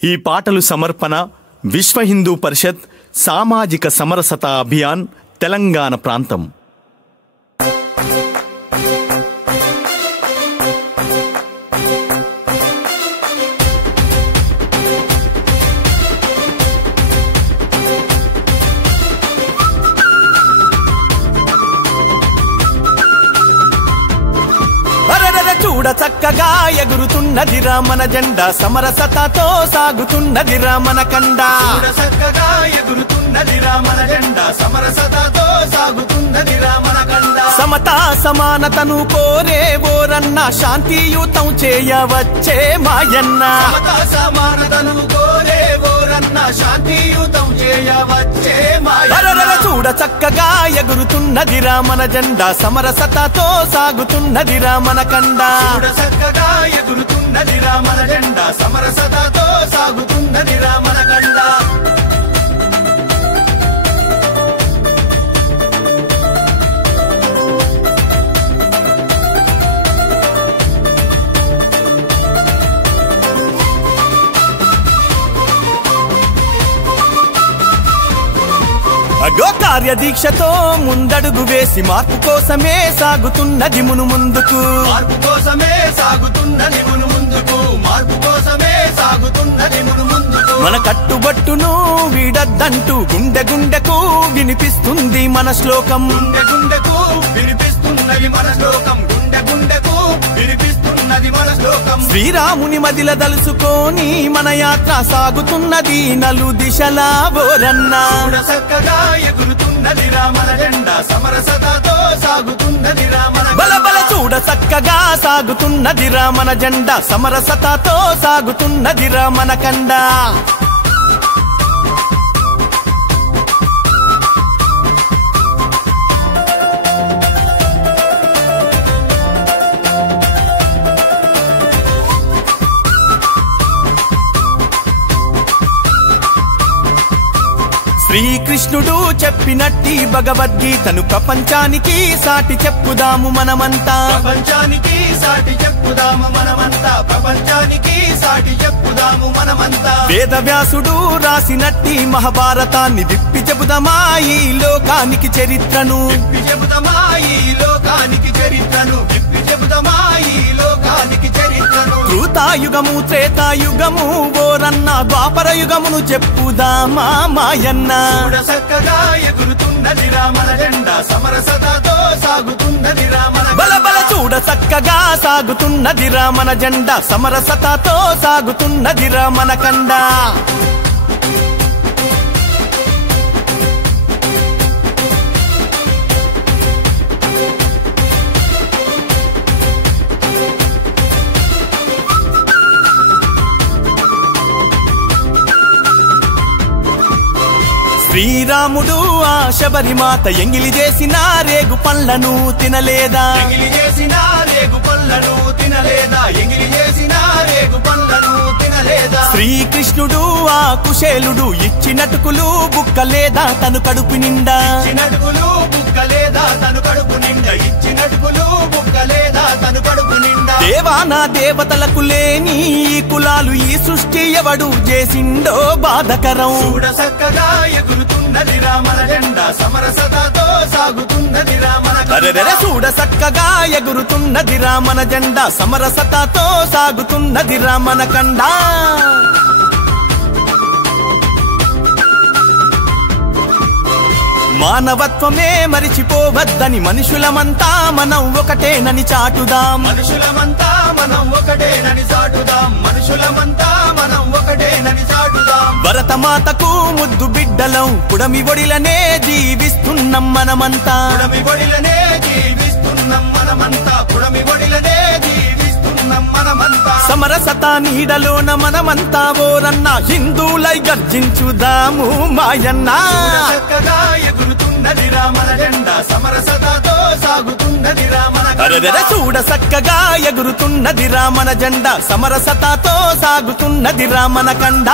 ఈ పాటలు సమర్పణ విశ్వ హిందూ పరిషత్ సామాజిక సమరసతా అభియాన్ తెలంగాణ ప్రాంతం. చూడ చక్కగా ఎగురుతున్నదిరా మన జెండా, సమరసతతో సాగుతున్నదిరా మన కండ. చూడ చక్కగా ఎగురుతున్నదిరా మన జెండా, సమరసతతో సాగుతున్నదిరా మన కండ. సమతా సమానతను కోరే ఓరన్న, శాంతియుతం చేయవచ్చే మాయన్న. సమతా సమానతను కోరే ఓరన్న, శాంతియుతం చేయవచ్చే మాయన్న. చూడ చక్కగా ఎగురుతున్నదిరా మన జెండా, సమరసతతో సాగుతున్నదిరా మన కండ. చూడ చక్కగా ఎగురుతున్నదిరా మన జెండా, సమరసతతో సాగుతున్నదిరా మన కండ. అగో కార్యదీక్షతో ముందడుగు వేసి మార్పు కోసమే సాగుతున్నది మును ముందుకు. మార్పు కోసమే సాగుతున్నది మును ముందుకు, మార్పు కోసమే సాగుతున్నది మును ముందుకు. మన కట్టుబట్టును వీడద్దంటూ గుండె గుండెకు వినిపిస్తుంది మన శ్లోకం. గుండె గుండెకు వినిపిస్తున్నది మన శ్లోకం, గుండె గుండెకు వినిపిస్తున్నది మన శ్లోకం. శ్రీరాముని మదిల దలుసుకొని మన యాత్ర సాగుతున్నది నలు దిశలా ఓరన్నా. చూడ చక్కగా ఎగురుతున్నదిరా మన జెండా, సమరసతతో సాగుతున్నదిరా మన బల బల చూడ చక్కగా సాగుతున్నదిరా మన జెండా, సమరసతతో సాగుతున్నదిరా మన కండ. శ్రీకృష్ణుడు చెప్పినట్టి భగవద్గీతను ప్రపంచానికి సాటి చెప్పుదాము మనమంతా. ప్రపంచానికి సాటి చెప్పుదాము మనమంతా, ప్రపంచానికి సాటి చెప్పుదాము మనమంతా. వేదవ్యాసుడు రాసినట్టి మహాభారతాన్ని విప్పి చెబుదామా ఈ లోకానికి చరిత్రను. విప్పి చెబుదామా ఈ లోకానికి చరిత్రను, విప్పి చెబుదామా ఈ లోకానికి చరిత్రను. త్రేతాయుగము త్రేతాయుగము ఓరన్న, ద్వాపర యుగమును చెప్పుదామా మాయన్న. చూడ చక్కగా ఎగురుతున్నదిరా మన జెండా, సమరసతతో సాగుతున్నదిరా మన బల బల చూడ చక్కగా సాగుతున్నదిరా మన జెండా, సమరసతతో సాగుతున్నదిరా మన కండ. శ్రీరాముడు ఆ శబరిమాత ఎంగిలి చేసిన రేగు పళ్ళను తినలేదా. ఎంగిలి చేసిన రేగు పళ్ళను తినలేదా, ఎంగిలి చేసిన రేగు పళ్ళను తినలేదా. శ్రీకృష్ణుడు ఆ కుశేలుడు ఇచ్చినటుకులు బుక్కలేదా తను కడుపు నిండా. ఇచ్చినటుకులు బుక్కలేదా తను కడుపు నిండా, ఇచ్చినటుకులు బుక్కలేదా తను కడుపు నిండా. దేవానా దేవతలకు లేని ఈ కులాలు ఈ సృష్టి ఎవడు చేసిండో బాధకరం. చూడ చక్కగా ఎగురుతున్నదిరా మన జెండా, సమరసతతో సాగుతున్నదిరా మన కండ. చూడ చక్కగా ఎగురుతున్నదిరా మన జెండా, సమరసతతో సాగుతున్నదిరా మన కండ. మానవత్వమే మరిచిపోవద్దని మనుషులమంతా మనం ఒకటేనని చాటుదాం. మనుషులమంతా మనం ఒకటేనని చాటుదాం, మనుషులమంతా మనం ఒకటేనని చాటుదాం. భరతమాతకు ముద్దు బిడ్డలం, పుడమి ఒడిలనే జీవిస్తున్నాం మనమంతా. పుడమి ఒడిలనే జీవిస్తున్నాం మనమంతా, పుడమి ఒడిలనే జీవిస్తున్నాం మనమంతా. సమరసత నీడలోన మనమంతా ఓరన్న, హిందూలై గర్జించుదాము మాయన్న. చక్కగా ఎగురుతున్నదిరా మన జెండా, సమరసతతో సాగుతున్నదిరా మన కండ. చూడ చక్కగా ఎగురుతున్నదిరా మన జెండా, సమరసతతో సాగుతున్నదిరా మన కండ.